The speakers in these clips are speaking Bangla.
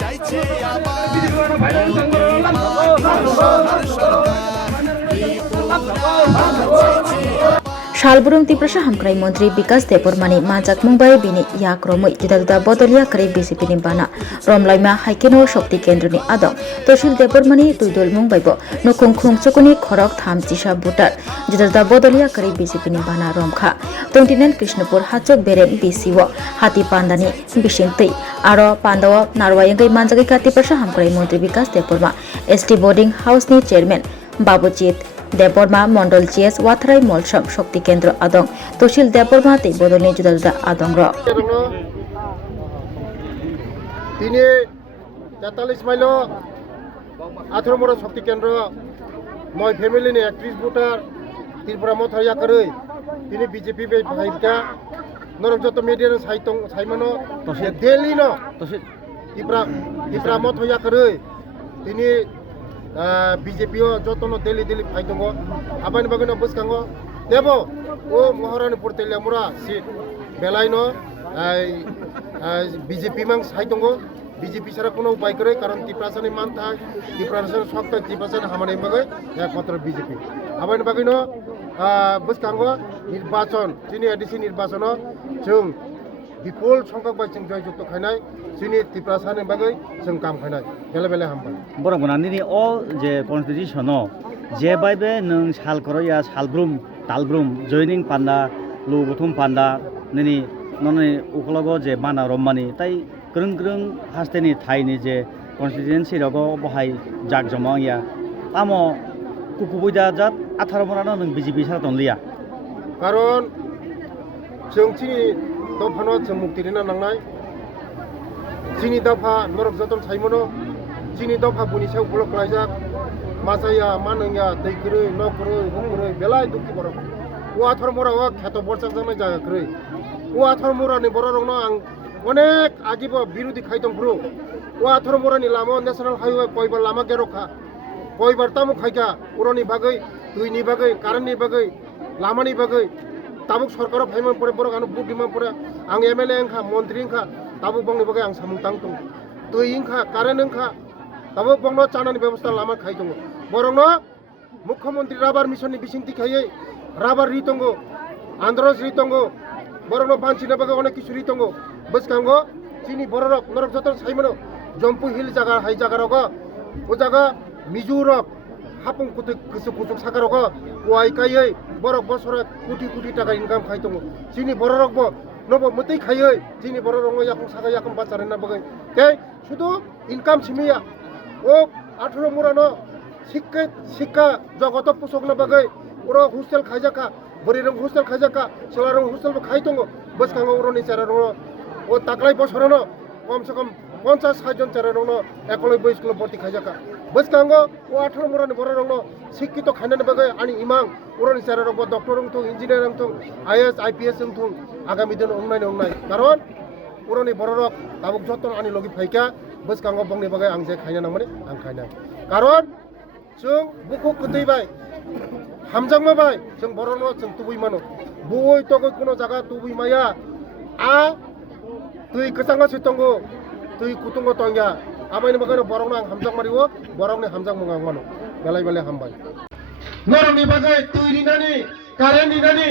চাইছে আবার Shalburung Tiprasa Hamkrai Mantri Bikas Depormani Majak Mumbai Bini Yak Romoi Juda Bodolia Kare BCP Nimbana Romlaima Haikeno Shokti Kendro ni Adong Toshil Depormani Tudul Mumbai Bo Nokung Khum Sukuni Khorok Tham Tisha Butar Juda Bodolia Kare BCP Nimbana Romkha Tontinan Krishnapur Hachok Beren BCO Hati Pandani Bishintei Aro Pandawa Narwayangai Manjagi Kati Prasa Hamkrai Mantri Bikas Deporma ST Boarding House ni Chairman Babujit Deporma Mondol GS Watharai Molsham Shokti Kendro Adong Toshil Deporma te Bodoni Juda Adong Ro Tini 43 mailo 18 mora Shokti Kendro Noi family ni actress voter Tripura Mothaya Karoi Tini BJP be bhaika Norok joto media no saitong saimano Delhi no Tripura Mothaya Karoi Tini BJP o jotono Delhi paitongo abani bagano buskango debo o moharani portelia mura seat belaino BJP mang saitongo BJP sara kono upai kore karon tiprasani mantha tiprasani shokta tiprasani hamane bagai ekmaत्र BJP abani bagino buskango nirbacon chini adisi nirbacono jung বিপুল সংখ্যক বাই जों জয়যুক্ত খাইনাই চিনি তিপ্রাসানি বাগৈ जों কাম খাইনাই বেলে বেলে হামবাই বড় বনানি অ যে কনস্টিটিউশন যে বাইবে নং সাল করয়া সালব্রুম তালব্রুম জয়নিং পান্ডা লুবুথুম পান্ডা নিনি ননি উকলগ যে বানা রম্মানি তাই গ্রং গ্রং হাস্তেনি থাইনি যে কনস্টিটিউয়েন্সি রগ বহাই জাক জমাইয়া আমো কুকুবুইদা জাত 18 মরানো নং বিজেপি সারা তনলিয়া কারণ जों চিনি दफानो जों मुक्तिरिना नांनाय चिनि दफा नरक जतन साइमनो चिनि दफा बुनि सायाव ब्लक लायजाक मासाया मानोया दैग्रै नग्रै हुंग्रै बेलाय दुखि बर' वाथर मरा वा खेत बरसाक जानाय जायाखै वाथर मरानि बर'रंनो आं अनेक आगिबो बिरोधि खायदों ब्रु वाथर मरानि लामा नेशनेल हाइवे कयबार लामा गेरखा कयबार तामु खायगा उरनि बागै दैनि बागै कारेन्टनि बागै लामानि बागै tabuk सरकार फाइमान परे बर गानो बुक दिमा परे आं एमएलए अंखा मंत्री अंखा tabuk बंगनि बगे आं सामुं तांतुं दै अंखा कारेन्ट अंखा tabuk बंगनो चानानि व्यवस्था लामा खाइ दङ बरंनो मुख्यमंत्री राबार मिशननि बिसिंति खायै राबार रितंगो आंध्रस रितंगो बरंनो बांचिना बगे अनेक किछु रितंगो बसकांगो चिनि बररक नरक जतन साइमनो जम्पु हिल जागा हाइ जागा रग ओ जागा मिजुरक हापुं कुतु गोसो कुसुक सागारक वाइ कायै borok bosora kuti taka income khai tongo chini borok bo nobo mutai khayoi chini borok ngo yakung saga yakung bachare na bagai te শুধু income simiya o 18 murano শিক্ষা জগত পোষক না বাগৈ ওরা হোস্টেল খাইজাকা বরিরং হোস্টেল খাইজাকা সেলারং হোস্টেল খাই tongo বসকাঙ্গ ওরনি চারারং ও তাকলাই বছরনো কমসে কম 50-60 জন চারারং একলব্য স্কুল ভর্তি খাইজাকা বসকাঙ্গ ও 18 murani bororong শিক্ষিত খাইনানি বাগৈ আনি ইমাং ওরনি চারারং ডক্টর থং ইঞ্জিনিয়ার থং আইএস আইপিএস থং আগামী দিন অংনাই কারণ ওরনি বররক তাবুক যতন আনি লগি ফাইকা বসকাঙ্গ বংনি বাগৈ আং যে খাইনা নাংমানে आं खायनाय কারণ जों बुखौ कतैबाय हामजांमाबाय जों बर'नो जों तुबै मानो बय तगै कोनो जागा तुबै माया आ दै गोजांगा सितंगो दै कुतुंगो तंया आबायनि बागै बर'नो आं हामजां मारिवो बर'नि हामजां मुङा मानो बेलाय बेलाय हामबाय नरनि बागै दै रिनानि कारेन्ट रिनानि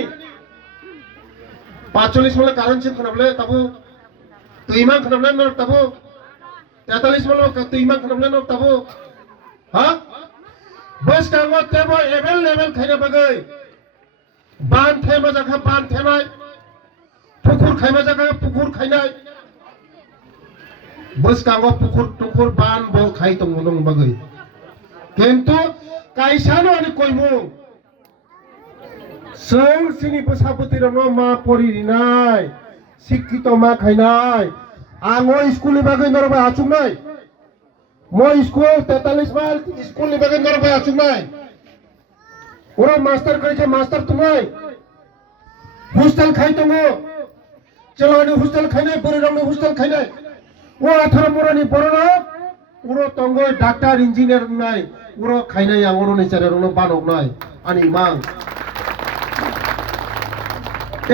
45 माला कारेन्ट सिम खनाबले ताबु दैमा खनाबले नर ताबु 43 माला दैमा खनाबले नर ताबु हा बस कांगो तेबो एवेलेबल खायना बागै बान थेमा जाखा बान थेनाय पुकुर खायमा जाखा पुकुर खायनाय बस कांगो पुकुर बान बो खाय दङ नों बागै किन्तु कायसानो अनि कयमु जों सिनि बसापति रंग मा परिरिनाय शिक्षित मा खायनाय आङो स्कुलनि बागै नरबा आचुंनाय मैं स्कूल 43 माइल स्कूल नि बागै नरबाय आचुंनाय ओरा मास्टर करिके मास्टर तुमाय हॉस्टल खाइ दङो चलानि हॉस्टल खायनाय बरिरंनि हॉस्टल खायनाय ओ 18 मरानि बरनो उरो तंगय डाक्टर इंजिनियर नाय उरो खायनाय आंगरो नेचारे रंनो बानकनाय आनि मां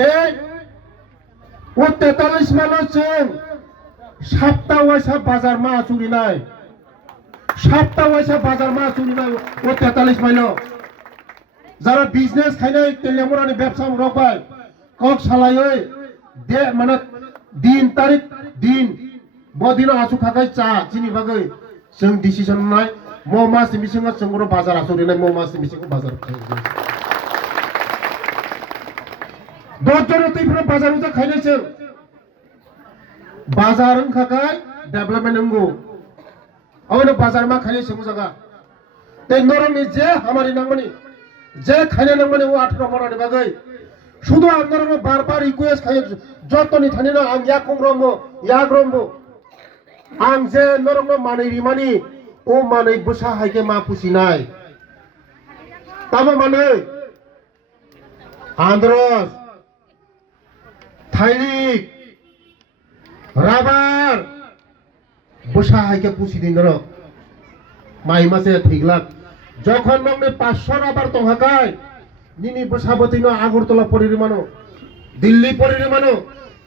ए ও 43 মাইল जों সাতটা ওয়াইসা বাজার মা চুরিনাই সাতটা ওয়াইসা বাজার মা চুরিনাই ও 43 মাইল যারা বিজনেস খাইনাই তেলেমুরানি ব্যবসা রকবাই কক সালাयै দে মানে दिन तारिख दिन बदिन आसु खाकाय चा चिनि बागै जों डिसिजन नाय म मास मिसिंगा जोंरो बाजार आसुरिनाय म मास मिसिंखौ बाजार दजन तैफ्रा बाजार उजा खायनाय जों बाजार खाकाय डेभलपमेन्ट नंगौ आवनो बाजार मा खायनाय जों जागा ते नरनि जे हामारि नांगमनि जे खायनाय नांगमनि ओ 18 मरानि बागै শুধু আপনারা বারবার রিকোয়েস্ট খাই যতনি থানি না আম ইয়াকুমরম ইয়াগ্রম আম যে নরম মানে রিমানি ও মানে বসা হাইকে মা পুসিনাই তামা মানে আন্দ্রস থাইলিক রাবার বসা হাইকে পুসি দিন র মাই মাসে ঠিকলাক যখন নমনে 500 রাবার তহাকায় নিনি বসাবতিনো আগরতলা পরিমানো দিল্লি পরিমানো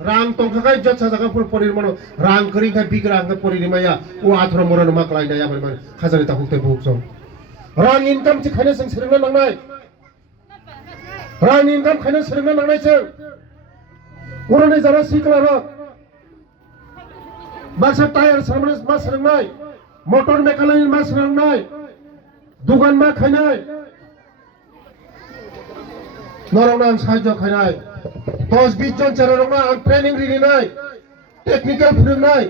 রাং তংখাকাই জচ্ছা জায়গাপুর পরিমানো রাং করিখাই বিগ্রাং পরিমায়া ও 18 মরন মাকলাইনাय आबाय मान खाजारि ताखुते बुकसं रां इनकाम से खायनो जों सोलोंनो नांनाय रां इनकाम खायनो सोलोंनो नांनाय जों उरने जारा सिक्लार बासा टायार सामने मा सोलोंनाय मटर मेकानिक मा सोलोंनाय दुकान मा खायनाय नरंना आं साहाय्य खायनाय 10-20 जन चेरंना आं ट्रेनिंग रिलिनाय टेक्निकल फोरोंनाय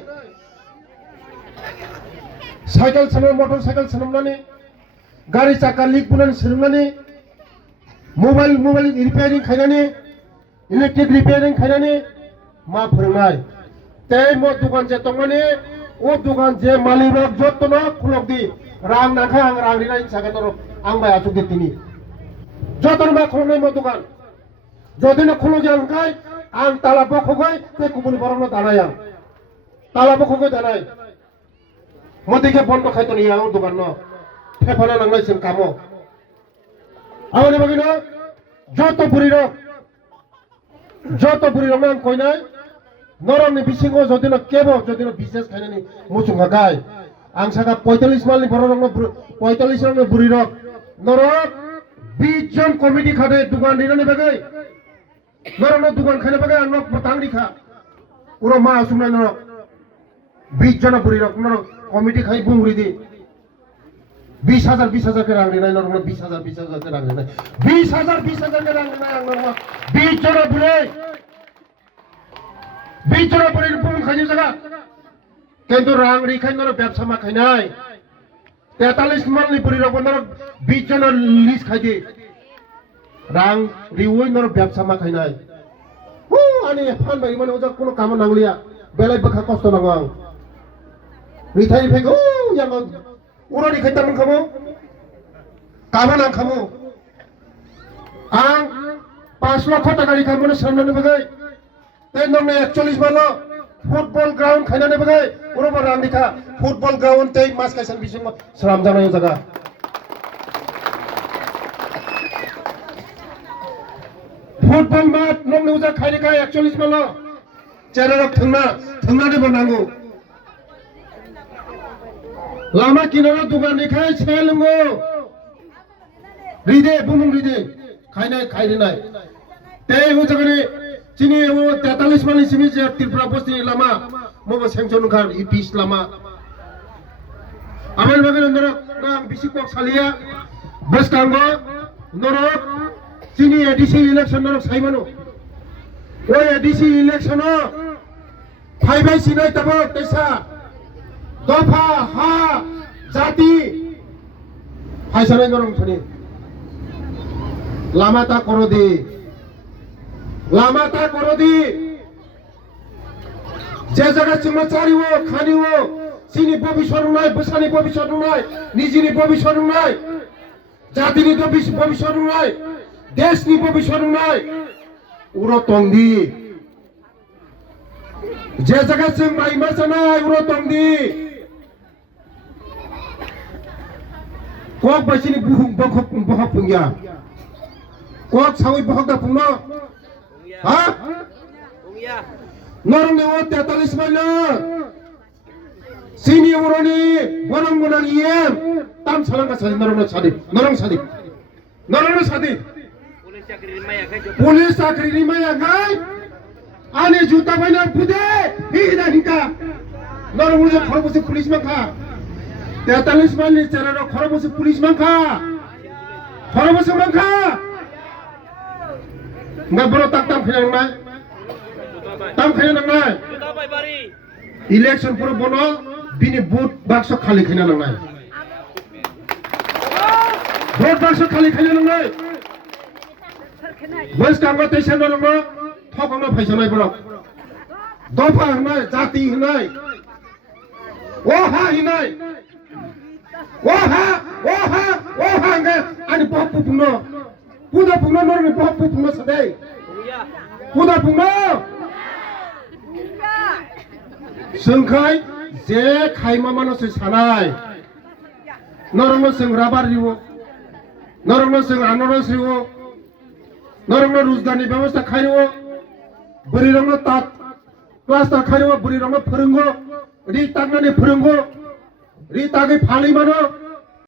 साइकेल सालाय मटर साइकेल सालायनानै गारि चाका लिक बुनानै सोलोंनानै मबाइल रिपेयारिं खायनानै इलेक्ट्रिक रिपेयारिं खायनानै मा फोरोंनाय ते म दुकान जे तंमाने ओ दुकान जे मालिक जतनो खुलकदि रां नाखाय आं रां रिनाय सागातर आं बाय आसुक दिनि जतन मा खुलनाय म दुकान जदिनो खुलो जांखाय आं ताला बखगै ते गुबुन बरनो दानाय आं ताला बखगै दानाय मदिके बन्द खायतनि आं दुकान न फेफाना नांनाय जों कामो आंनि बागिनो जत बुरि रं आं कयनाय नरमनि बिसिङाव जदिनो केबो जदिनो बिजनेस खायनानि मुसुंगाखाय आं सागा 45 मालनि बर रं 45 रं बुरि रं नरम 20 जन कमिटी खादे दुकान दिनानि बागै नरनो दुकान खाने बागै आं बतांगि खा उरो मा सुनाय न 20 जन बुरि रं नर कमिटी खाय बुंग्रि दि 20,000 के रां दिनाय नरनो 20,000 के रां दिनाय 20,000 के रां दिनाय आं नरनो 20 जन बुरै 20 जन बुरै बुं खायनि जागा किन्तु रां रिखाय नर व्यवसा मा खायनाय 43 मालनि बुरि रं नर 20 जन लिस्ट खायदि रां रिवै नर व्यवसा मा खायनाय हु आनि फानबाय माने ओजा कोनो काम नांलिया बेलाय बखा कष्ट नांगौ आं रिथाय फैगौ याङो उरनि खायतामोन खामो कामो नां खामो आं 5 लाख टाका रिखामोन साननानै बगै ते नरने 41 मालो फुटबल ग्राउन्ड खायनानै बगै उरबा रां रिखा फुटबल ग्राउन्ड ते मास कायसान बिसिम साराम जानाय जागा फुटबल मात नंने उजा खायनिका 41 मालो चेररक थांनानै बनांगौ लामा किनारा दुकान निखाय सेलंगो रिदे बुमुं रिदे खायनाय ते उजागनि चिनि 43 मालनि सिमि जे त्रिपुरा बस्ति लामा मबो सेंसन खार इ पिस लामा आमाय बागै नरक आं बिसि कक सालिया बसकांगो नरक चिनि एडिसि इलेक्शन नरक साइमानो ओ एडिसि इलेक्शन फाइबाय सिनाय तबो तैसा दफा हा जाति फाइसानाय नरम थनि लामाता करदि जे जागा सिमा चारिवो खानिवो सिनि भबिष्यत नाय बसानि भबिष्यत नाय निजिनि भबिष्यत नाय जातिनि भबिष्यत नाय देशनि भबिष्यत नाय उरो तंगदि जे जागा सिम माइमा जानाय उरो तंगदि कक बायसिनि बुहुम बखक फुंगिया कक सावै बखक दा फुंनो हा Norong ni 43 maila. Sini uroni bonong bonang iem. Tam salang ka sadi norong sadi. Norong sadi. Norong sadi. Pulis sakri rimaya gai. Ane juta baina pude. Hida hika. Norong ujo khorbosi pulis mangka. 43 maili chararo khorbosi pulis mangka. Khorbosi mangka. Nggak bro tak tam kaya nang tam kaya nang election pura bono bini vote box khali kaya nang vote box khali kaya nang West Bengal station nang thok ang paisa nai bro dopa nai jati nai oha hinai oha ngai ani popu puno Puda pungno norong poh pungno sadai. Puda pungno. Sengkai je khaima mano se sanai. Norong seng rabar riwo. Norong seng anoros riwo. Norong ruzgani ব্যবস্থা খাইwo. Beri rong tat kelas ta khaiwo beri rong phurungo. Ri tangne phurungo. Ri tagi phali mano